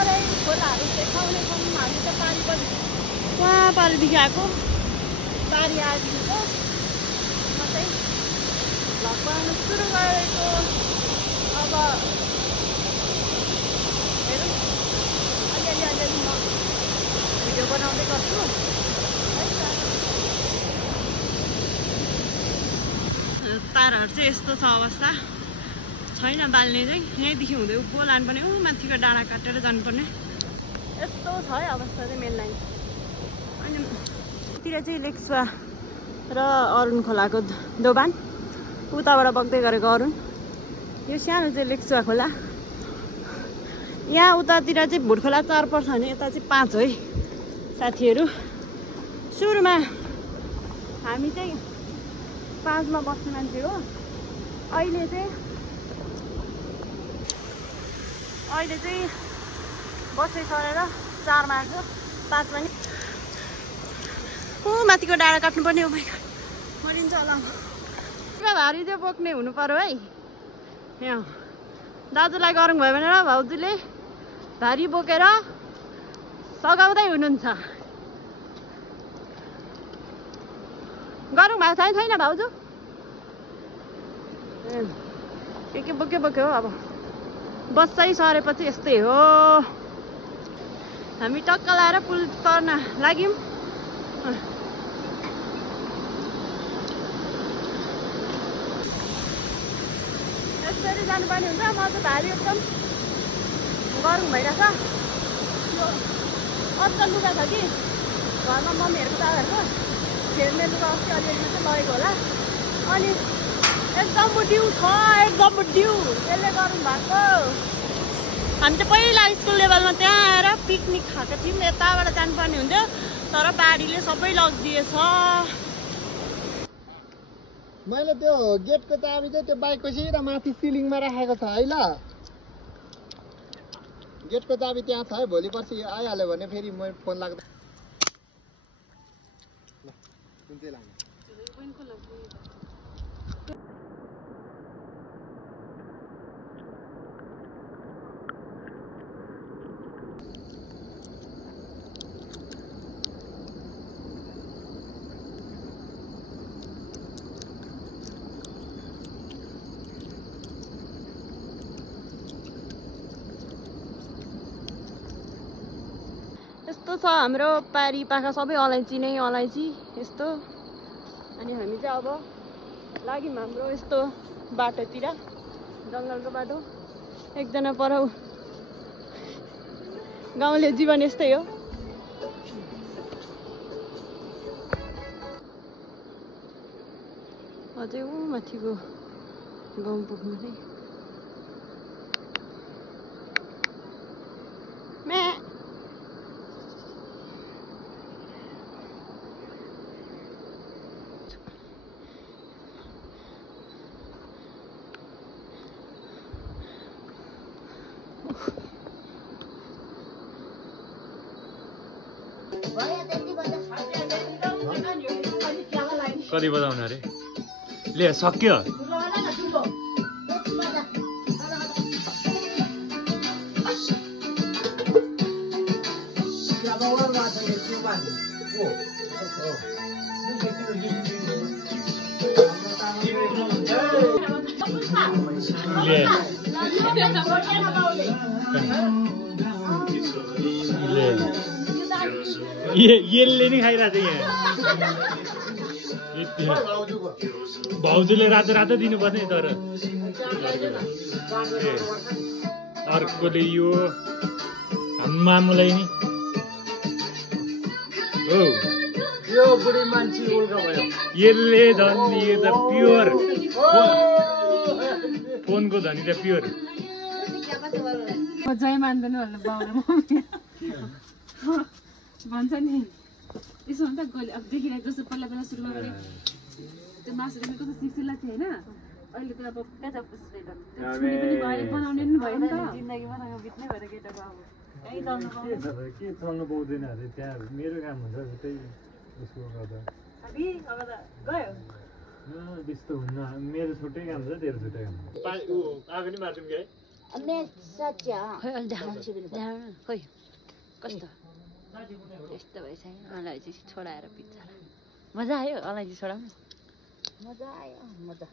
तराई खोलाहरू देखाउने छौँ हामी त पारी पनि वहाँ पारिदेखि आएको पारी आइदिएको म चाहिँ भ्लग बनाउनु सुरु गरेको अब हेरौँ अलिअलि म भिडियो बनाउँदै गर्छु है त तारहरू चाहिँ यस्तो छ अवस्था छैन बाल्ने चाहिँ यहीँदेखि हुँदै उँभो लानुपर्ने माथिको डाँडा काटेर जानुपर्ने यस्तो छ है अवस्था चाहिँ मेन लाइन अनि तिर चाहिँ लेक्सुवा र अरुण खोलाको दोबान उताबाट बग्दै गरेको अरुण यो सानो चाहिँ लेक्सुवा खोला यहाँ उतातिर चाहिँ भुटखोला 4 पर्छ भने यता चाहिँ 5 हो है साथीहरू सुरुमा हामी चाहिँ 5 मा बस्ने मान्छे हो अहिले चाहिँ बसै सरेर 4 मा आएको 5 मा नि माथिको डाँडा काट्नुपर्ने हो मरिन्छ होला भारी चाहिँ बोक्ने हुनु पर्यो है यहाँ दाजुलाई गरौँ भयो भनेर भाउजूले भारी बोकेर सघाउँदै हुनुहुन्छ गरौँ भएको छैन भाउजू के बोक्यो हो अब बस्दै सरेपछि यस्तै हो हामी टक्क लाएर पुल तर्न लाग्यौँ यसरी जानुपर्ने हुन्छ म चाहिँ भारी एकदम गरौँ भइरहेछ यो अझ लुगा छ कि घरमा मम्मीहरूको दादाहरूको फेर्ने लुगा अस्ति अलिअलि चाहिँ लगेको होला अनि एकदम ड्यु छ एकदम ड्यु यसले गरौँ भएको हामी त पहिला स्कुल लेभलमा त्यहाँ आएर पिकनिक खाएको थियौँ यताबाट जानुपर्ने हुन्थ्यो तर बाढीले सबै लगिदिएछ मैले त्यो गेटको चाबी चाहिँ त्यो बाइकको सिधा माथि सिलिङमा राखेको छ है ल गेटको चाबी त्यहाँ छ है भोलि पर्सि आइहाल्यो भने फेरि म फोन लाग्दा कुन चाहिँ लाने यस्तो छ हाम्रो पारी पाखा सबै अलैँची नै अलैँची यस्तो अनि हामी चाहिँ अब लाग्यौँ हाम्रो यस्तो बाटोतिर जङ्गलको बाटो एकजना पर गाउँले जीवन यस्तै हो अझै ऊ माथिको गाउँ पुग्नु नै कति बजाउने अरे ले सक्यो यसले नि खाइरहेको छ यहाँ भाउजूले रातो रातो दिनुपर्ने तर अर्कोले यो मामुलाई नि हो यो बुढी मान्छे उल्का भयो यसले झन् यो त प्योर फोनको धनी त प्योर जय मान्दैन होला बाउले भन्छ नि त्यसो भने त गले अब देखिरहेको जस्तो पहिला सुरुमा गरे त्यो मासुले कस्तो सिसिला थियो होइन अहिले त अब केटा छोरी पनि भयो बनाउने पनि भयो नि त जिन्दगीमा बित्नै भएर केटाको अब कहीँ चल्नु के चल्नु पाउँदैन अरे त्यहाँ मेरो काम हुन्छ त्यही उसको गर्दा अब त गयो त्यस्तो हुन्न मेरो छुट्टै काम छ तेरो छुट्टै काम आगो नि मार्छौँ कि है खोइ अलि देखाउनु खोइ कस्तो यस्तो भएछ अलैँची छोडाएर बिचरा मजा आयो अलैँची छोडाउनु मजा आयो मजा